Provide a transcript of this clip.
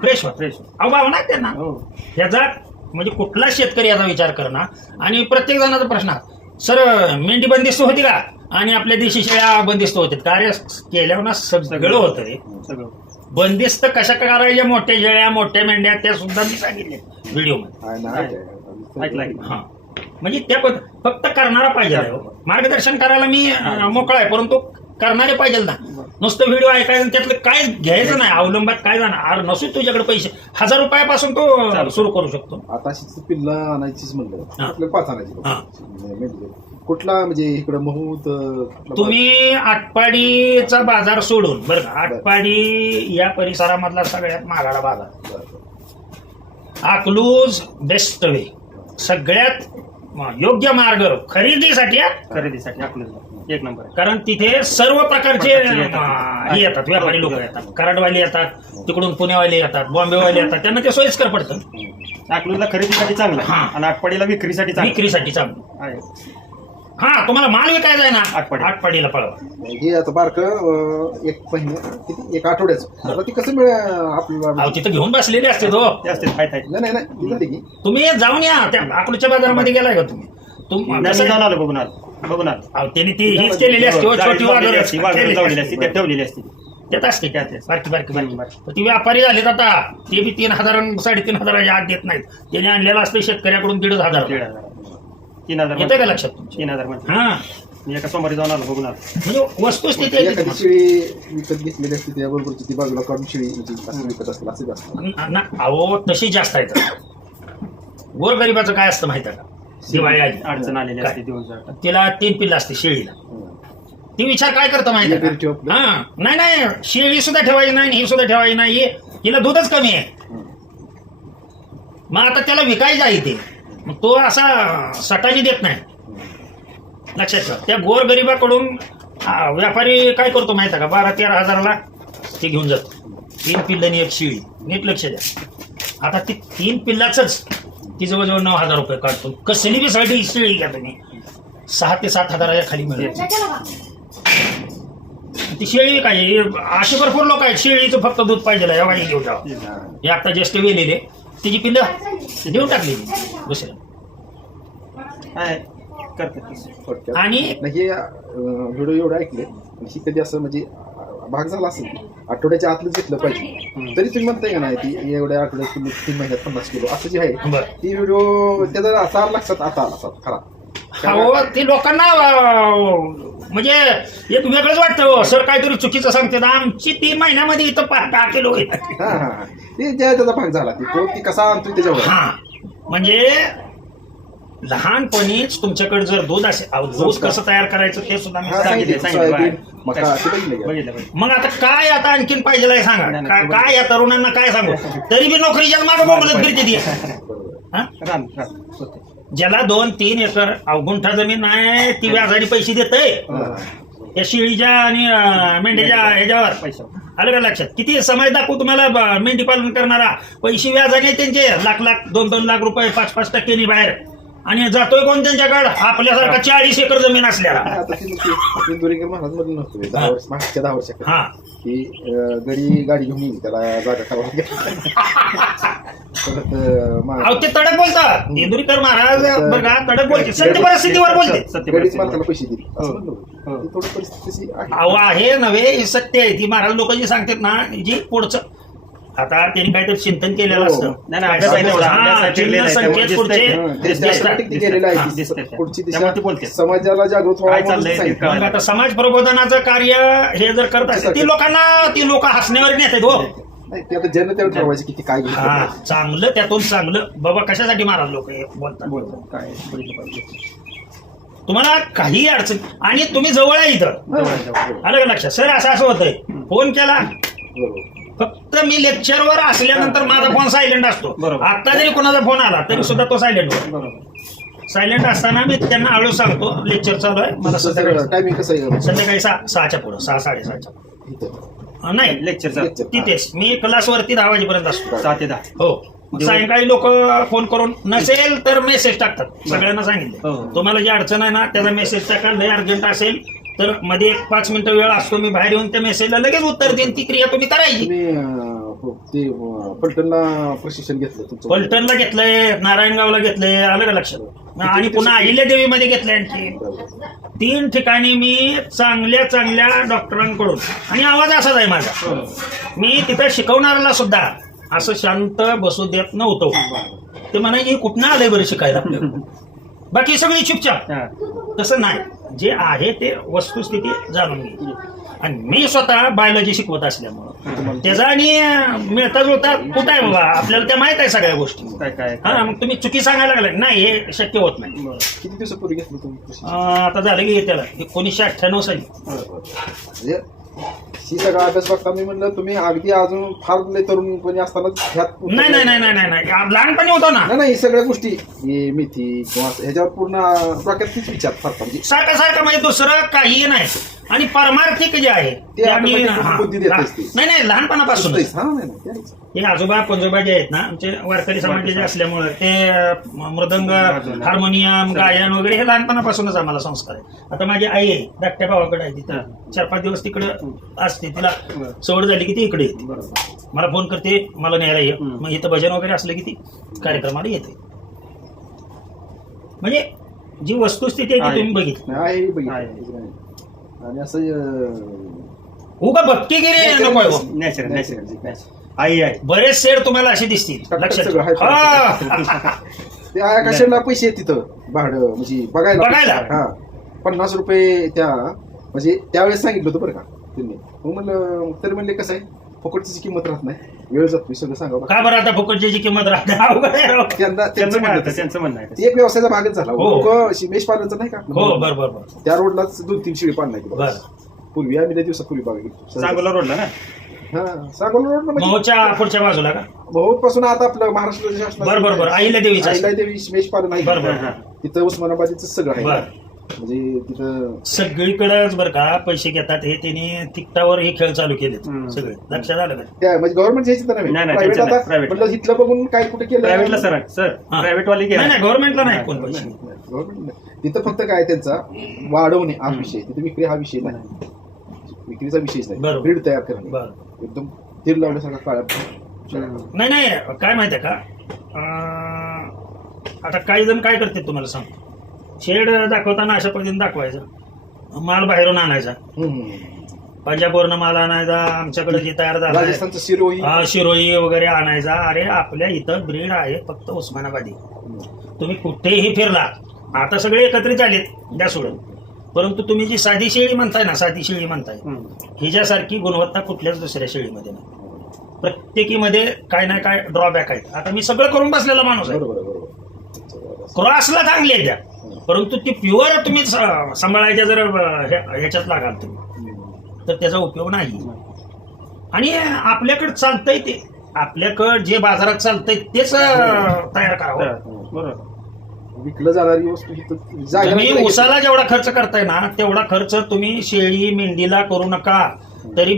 Fresh अहो भाव ना त्यांना ह्याचा म्हणजे कुठला शेतकरी याचा विचार करणार. आणि प्रत्येक जणाचा प्रश्न सर मेंढी बंदिस्त होती का आणि आपल्या देशी शेळ्या बंदिस्त होतात. कार्य केल्यावर ना सगळं होतं रे. बंदिस्त कशा करायच्या मोठ्या शेळ्या मोठ्या मेंढ्या त्या सुद्धा मी सांगितले व्हिडिओ मध्ये. हा म्हणजे त्या फक्त करणारा पाहिजे. मार्गदर्शन करायला मी मोकळा आहे परंतु करणारे पाहिजे ना. नुसतं व्हिडिओ ऐकायचं त्यातलं काय घ्यायचं नाही. अवलंबात काय जाणार नसू तुझ्याकडे पैसे 1000 रुपयापासून तो सुरू करू शकतो. आता पिल्ला आणायचीच म्हणलं आपल्याला 5 आणायची कुठला म्हणजे इकडे महूत तुम्ही आटपाडीचा बाजार सोडून बरं का आटपाडी या परिसरामधला सगळ्यात महागडा बाजार. अकलूज बेस्ट वे सगळ्यात योग्य मार्ग खरेदीसाठी अकलूज एक नंबर. कारण तिथे सर्व प्रकारचे हे येतात व्यापारी लोक येतात. कराडवाले येतात तिकडून पुणेवाले येतात बॉम्बेवाले येतात त्यांना ते सोयीस्कर पडतं. अकलूजला खरेदीसाठी चांगलं आणि आटपाडीला विक्रीसाठी चांगलं. हा तुम्हाला माल विकायचा आहे ना आटपाडीला पळवा. हे आता बारक एक महिना किती एक आठवड्याचं आता ती कसं आपल्याला तिथं घेऊन बसलेले असते तो. नाही तुम्ही जाऊन या त्या अकलूजच्या बाजारामध्ये गेलाय का तुम्ही बघून आलो त्यांनी ती हीच केलेली असते छोटी ठेवलेली असते त्यात असते बारकी ती व्यापारी झालेत आता ते बी 3000 3,500 आत देत नाहीत. त्याने आणलेलं असतं शेतकऱ्याकडून 1,500 येतं का लक्षात 3,000 हा मी एका सोमवारी जाऊन आलो बघून आलो. म्हणजे वस्तुस्थिती एखादी शिळी विकत घेतलेली असते त्याबरोबरची ती बाजूला काढून शिळी विकत असते असं जास्त. अहो तशी जास्त आहेत. गोरगरिबाचं काय असतं माहिती आहे का दिवाळी आली अडचण आलेली असते तिला 3 पिल्लं असते शेळीला. ती विचार काय करतं माहिती आहे का हा नाही शेळी सुद्धा ठेवायची नाही ही सुद्धा ठेवायची नाही हिला दूधच कमी आहे. मग आता त्याला विकायचं आहे ते मग तो असा सटाणी देत नाही. लक्षात ठेवा त्या गोरगरिबाकडून व्यापारी काय करतो माहिती आहे का 12-13 हजाराला ते घेऊन जातो. 3 पिल्लं आणि 1 शेळी. नीट लक्ष द्या. आता ती 3 पिल्लाच ती जवळजवळ 9,000 रुपये काढतो. कसली बी साठी शेळी घ्या तुम्ही 6 ते 7 हजाराच्या खाली मिळेल. ती शेळी काय असे भरपूर लोक आहेत शेळीचं फक्त दूध पाहिजे वाई घेऊन जावं. हे आता ज्येष्ठ वेलेले तिची पिल्लं देऊन टाकली दुसऱ्या. आणि हे व्हिडिओ एवढं ऐकले ही कधी असं म्हणजे भाग झाला असेल आठवड्याच्या आतलं घेतलं पाहिजे तरी तुम्ही म्हणताय का नाही ती एवढ्या आठवड्यात तुम्ही 3 महिन्यात 50 किलो असं जे आहे ती व्हिडिओ त्याचा असा लक्षात आता आला खरा. हो ते लोकांना म्हणजे एक वेगळंच वाटतं सर काहीतरी चुकीचं सांगते. आमची 3 महिन्यामध्ये इथं 10 किलो त्याचा भाग झाला ती कसा आणतो त्याच्यावर. हा म्हणजे लहानपणीच तुमच्याकडे जर दूध असेल दूध कसं तयार करायचं ते सुद्धा मी सांगितलं. मग आता काय आता आणखीन पाहिजे सांगा काय या तरुणांना काय सांगू तरी बी नोकरीच्या मागे बोलत फिरते. ज्याला 2-3 एकर अवगुंठा जमीन आहे ती व्याजाने पैसे देतय त्या शेळीच्या आणि मेंढीच्या ह्याच्यावर पैसे आलं का लक्षात. किती समाज दाखवू तुम्हाला मेंढी पालन करणारा पैसे व्याजाने त्यांचे लाख 2-2 लाख रुपये 5-5 टक्क्यांनी बाहेर आणि जातोय कोण त्यांच्याकडे आपल्यासारखा 40 एकर जमीन असल्याला. मागच्या 10 वर्षात की गाडी घेऊन येईल त्याला जागा ते तडक बोलतात इंदुरीकर महाराज बघा तडक बोलते सत्य परिस्थितीवर बोलते पैसे दिले थोडी परिस्थिती आहे नव्हे हे सत्य आहे. ती महाराज लोक जी सांगतात ना जी पुढचं आता त्यांनी काहीतरी चिंतन केलेलं असतं समाजाला जागृत व्हायचं. आता समाज प्रबोधनाचं कार्य हे जर करत असेल ती लोक हसण्यावर नेतात हो. जनतेवर ठरवायचं किती काय चांगलं त्यातून चांगलं बाबा कशासाठी महाराज लोक बोलतात काय तुम्हाला काही अडचण आणि तुम्ही जवळ आहे इथं आलं का लक्षात. सर असं होतंय फोन केला फक्त मी लेक्चरवर असल्यानंतर माझा फोन सायलेंट असतो. आता जरी कोणाचा फोन आला तरी सुद्धा तो सायलेंट होतो. सायलेंट असताना मी त्यांना हळू सांगतो लेक्चर चालू आहे मला संध्याकाळी 6च्या पुढं 6-6:30च्या पुढं नाही लेक्चर तिथेच मी क्लासवरती 10 वाजेपर्यंत असतो 7 ते 10. हो सायंकाळी लोक फोन करून नसेल तर मेसेज टाकतात. सगळ्यांना सांगितलं तुम्हाला जी अडचण आहे ना त्याचा मेसेज टाका. लय अर्जंट असेल तर मध्ये 5 मिनिटं वेळ असतो मी बाहेर येऊन त्या मेसेजला लगेच उत्तर देईन. ती क्रिया तुम्ही करायची. ते पलटणला प्रशिक्षण घेतलं तुमचं? पलटणला घेतलंय, नारायणगावला घेतलंय, आलं का लक्षात? आणि पुन्हा अहिल्यादेवीमध्ये घेतलंय आणखी. 3 ठिकाणी मी चांगल्या चांगल्या डॉक्टरांकडून, आणि आवाज असाच आहे माझा, मी तिथं शिकवणाऱ्याला सुद्धा असं शांत बसू देत नव्हतो. ते म्हणायचे कुठनं आलंय बरं शिकायला आपल्याला, बाकी सगळी चुपचाप. तसं नाही, जे आहे ते वस्तुस्थिती जाणून घ्यायची. आणि मी स्वतः बायोलॉजी शिकवत असल्यामुळं त्याचा आणि मिळता जुळता कुठं आहे बाबा, आपल्याला त्या माहित आहे सगळ्या गोष्टी. हा, मग तुम्ही चुकी सांगायला लागलाय, नाही हे शक्य होत नाही. किती दिवसापूर्वी घेतलं तुम्ही? आता झालं की त्याला 1998 साली. म्हणजे ही सगळा अभ्यास बघता मी म्हणलं तुम्ही अगदी अजून फार लय तरुणपणी असताना ह्यात नाही नाही नाही नाही नाही, लहानपणी होतो ना. नाही सगळ्या गोष्टी हे मेथी किंवा ह्याच्यावर पूर्ण डोक्यात तीच विचार फार म्हणजे सारखं सारखं म्हणजे दुसरं काही नाही. आणि परमार्थिक जे आहे ते ते आम्ही automatic बुद्धी देत असते. नाही लहानपणापासून नाही हे आजोबा पंजोबा जे आहेत ना आमचे वारकरी समाजाचे असल्यामुळे ते मृदंग, हार्मोनियम, गायन वगैरे हे लहानपणापासूनच आम्हाला संस्कार आहे. आता माझी आई आहे धाकट्या भावाकडे आहे, तिथं 4-5 दिवस तिकडे असते, तिला सवड झाली की ती इकडे येते, मला फोन करते, मला न्यायला ये. मग इथं भजन वगैरे असलं की ती कार्यक्रमाला येते. म्हणजे जी वस्तुस्थिती आहे ती तुम्ही बघितली. आणि असं उगा भक्तिगिरी नको आहे हो. नॅचरल आई आहे. बरेच सेड तुम्हाला असे दिसतील, लक्षात सगळं आहे. ठेवा. ते आकाशाला पैसे आहेत तिथं भाडं म्हणजे बघायला. हा 50 रुपये त्या म्हणजे त्यावेळेस सांगितलं होतं बरं का त्यांनी. मग म्हणलं तरी म्हणले कसं आहे फुकटची किंमेत राहत नाही, वेळ जातो सगळं सांगा का बरं. आता फुकटची किंमत राहते अवघड आहे राव. त्यांचं म्हणणं आहे. ती एक व्यवसायाचा भागच झाला. हो. लोक मेष पालनचं नाही का, हो बरोबर. त्या रोडलाच 2-3 शेळी पाळणार बरं. पूर्वी आम्ही त्या दिवसापूर्वी बघा सांगोला रोडला ना. हा सांगोला रोड महोच्या पुढच्या बाजूला का? बहुत पासून आता आपलं महाराष्ट्राच्या शासनाचं बरोबर अहिल्यादेवीचं असतं. अहिल्यादेवी मेष पालन आहे बरोबर. तिथं उस्मानाबादीचं सगळं आहे बरं. म्हणजे तिथं सगळीकडेच बरं का पैसे घेतात हे त्यांनी तिकटावर हे खेळ चालू केले सगळे, लक्षात आलं का? त्या म्हणजे गव्हर्नमेंट ह्याची तर नाही, प्रायव्हेट त्यांचं आता नाही, म्हटलं इथलं बघून काय कुठे केलं प्रायव्हेटला सर प्रायव्हेट वाले नाही गव्हर्नमेंटला नाही कोण पैसे. गव्हर्नमेंट तिथं फक्त काय त्यांचा वाढवणे हा विषय, तिथे विक्री हा विषय नाही, विक्रीचा विषयच नाही, बरोबर. ब्रीड तयार करणे बरं. एकदम तीर लावण्यासारखा काळ्या. नाही काय माहितीये का, आता काही जण काय करतात तुम्हाला सांगतो, शेड दाखवताना अशा पद्धतीने दाखवायचं, माल बाहेरून आणायचा, पंजाबवरनं माल आणायचा, आमच्याकडे जे तयार झाला राजस्थानचं शिरोई शिरोई वगैरे आणायचा. अरे आपल्या इथं ब्रीड आहे फक्त उस्मानाबादी. तुम्ही कुठेही फिरला, आता सगळे एकत्रित आलेत द्या सोडून, परंतु तुम्ही जी साधी शेळी म्हणताय ना, साधी शेळी म्हणताय, हिच्यासारखी गुणवत्ता कुठल्याच दुसऱ्या शेळीमध्ये नाही. प्रत्येकीमध्ये काय ना काय ड्रॉबॅक आहेत. आता मी सगळं करून बसलेला माणूस आहे, क्रॉसला चांगली आहे त्या, परंतु ती प्युअर तुम्ही सांभाळायच्या जर ह्याच्यात लागाल तुम्ही तर त्याचा उपयोग नाही. आणि आपल्याकडे चालतंय ते, आपल्याकडे जे बाजारात चालतंय तेच तयार करावं. बरोबर. विकलं जाणारी वस्तू तुम्ही उसाला जेवढा खर्च करताय ना तेवढा खर्च तुम्ही शेळी मेंढीला करू नका. तरी